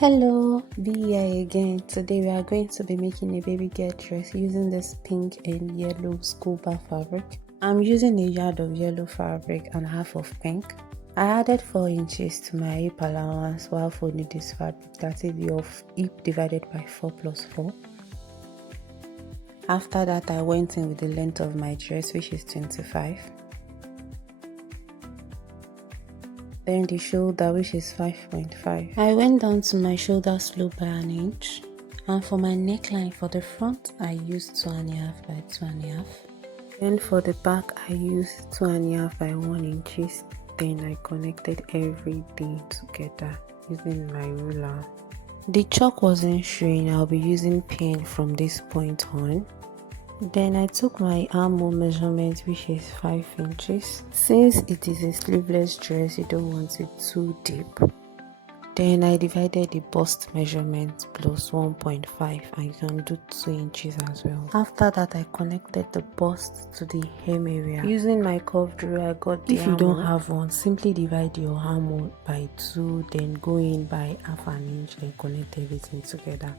Hello, be here again. Today we are going to be making a baby girl dress using this pink and yellow scuba fabric. I'm using a yard of yellow fabric and half of pink. I added 4 inches to my hip allowance while folding this fabric, that is your hip divided by 4 plus 4. After that, I went in with the length of my dress, which is 25. Then the shoulder, which is 5.5. I went down to my shoulder slope by an inch, and for my neckline for the front I used 2.5 by 2.5. Then for the back I used 2.5 by 1 inches. Then I connected everything together using my ruler. The chalk wasn't showing. I'll be using pen from this point on. Then I took my armhole measurement, which is 5 inches. Since it is a sleeveless dress, you don't want it too deep. Then I divided the bust measurement plus 1.5, and you can do 2 inches as well. After that, I connected the bust to the hem area. Using my curved ruler, I got the armhole. If you don't have one, simply divide your armhole by 2, then go in by half an inch, then connect everything together.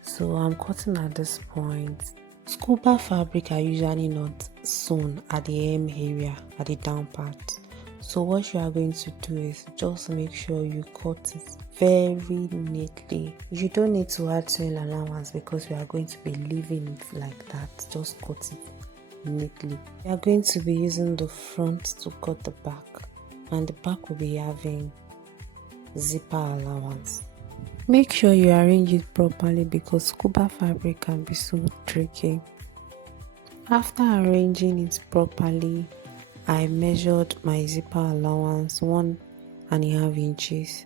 So I'm cutting at this point. Scuba fabric are usually not sewn at the hem area, at the down part. So what you are going to do is just make sure you cut it very neatly. You don't need to add sewing allowance because we are going to be leaving it like that. Just cut it neatly. We are going to be using the front to cut the back, and the back will be having zipper allowance. Make sure you arrange it properly because scuba fabric can be so tricky. After arranging it properly, I measured my zipper allowance 1.5 inches,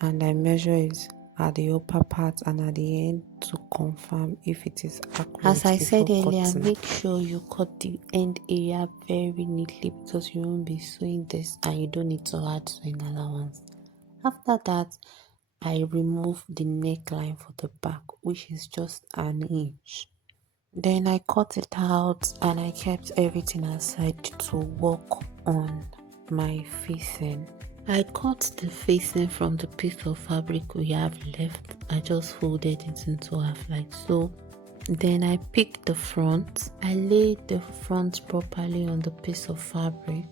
and I measure it at the upper part and at the end to confirm if it is accurate. As I said earlier, make sure you cut the end area very neatly because you won't be sewing this and you don't need to add sewing allowance. After that, I removed the neckline for the back, which is just an inch. Then I cut it out and I kept everything aside to work on my facing. I cut the facing from the piece of fabric we have left. I just folded it into half like so. Then I picked the front. I laid the front properly on the piece of fabric.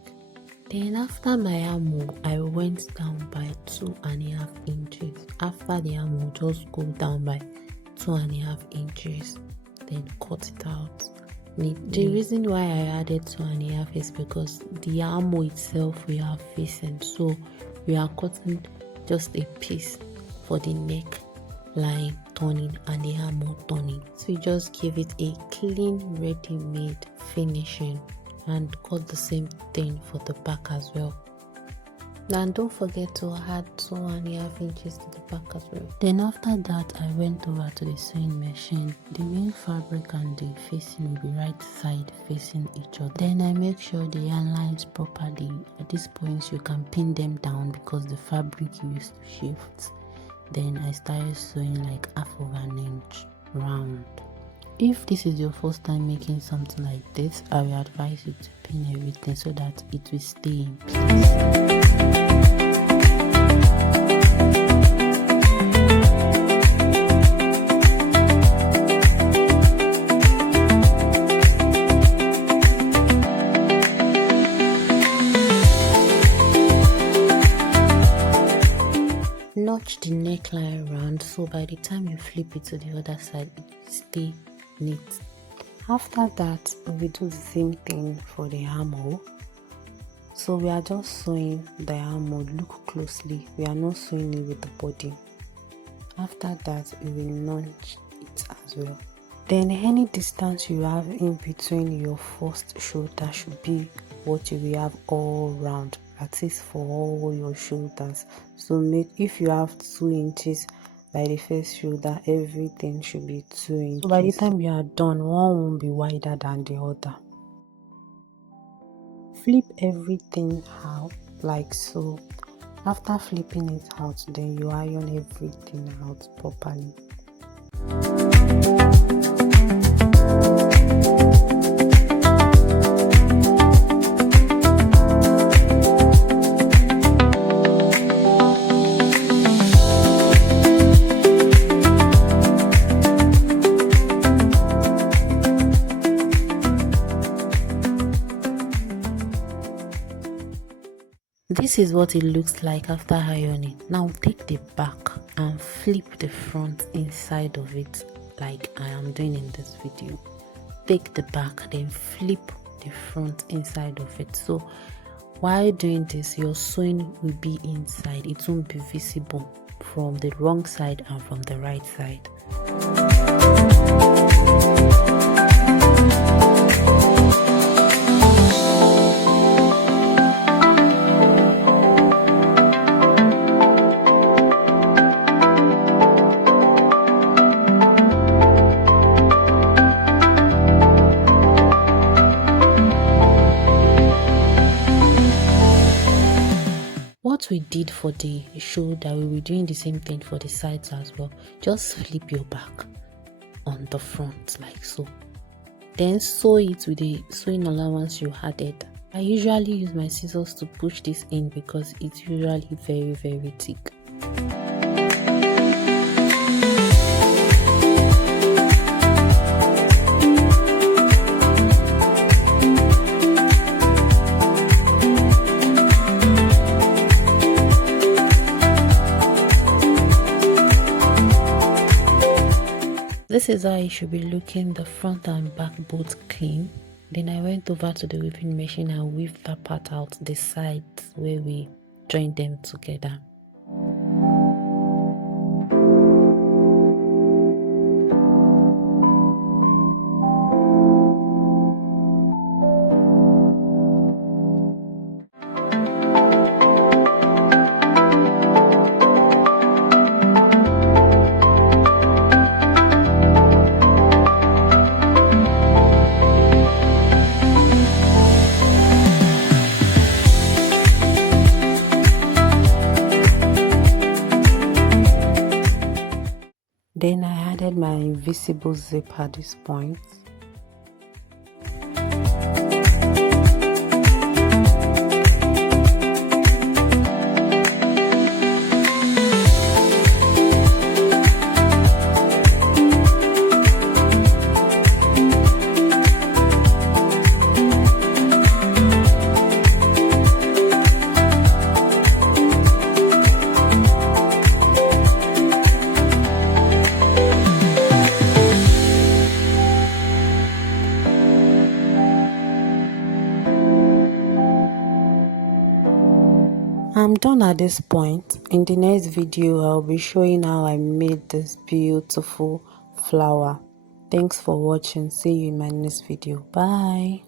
Then after my armhole, I went down by 2.5 inches. After the armhole, just go down by 2.5 inches. Then cut it out neatly. The reason why I added 2.5 is because the armhole itself we are facing. So we are cutting just a piece for the neck line turning and the armhole turning. So you just give it a clean, ready-made finishing. And cut the same thing for the back as well. And don't forget to add 2.5 inches to the back as well. Then after that, I went over to the sewing machine. The main fabric and the facing will be right side facing each other. Then I make sure the yarn lines properly. At this point, you can pin them down because the fabric used to shift. Then I started sewing like half of an inch round. If this is your first time making something like this, I will advise you to pin everything so that it will stay in place. Notch the neckline around so by the time you flip it to the other side, it will stay neat. After that, we do the same thing for the armhole. So we are just sewing the armhole. Look closely, we are not sewing it with the body. After that, we will notch it as well. Then any distance you have in between your first shoulder should be what you will have all round. That is for all your shoulders. So if you have 2 inches by the first shoulder, everything should be 2 inches. So by the time you are done, one won't be wider than the other. Flip everything out like so. After flipping it out, then you iron everything out properly. This is what it looks like after ironing. Now take the back and flip the front inside of it like I am doing in this video. Take the back, then flip the front inside of it. So while doing this, your sewing will be inside. It won't be visible from the wrong side and from the right side. What we did for the shoulder, we will be doing the same thing for the sides as well. Just flip your back on the front like so. Then sew it with the sewing allowance you added. I usually use my scissors to push this in because it's usually very, very thick. This is how it should be looking, the front and back both clean. Then I went over to the weaving machine and weaved that part out, the sides where we joined them together. Then I added my invisible zip at this point. I'm done at this point. In the next video, I'll be showing how I made this beautiful flower. Thanks for watching. See you in my next video. Bye.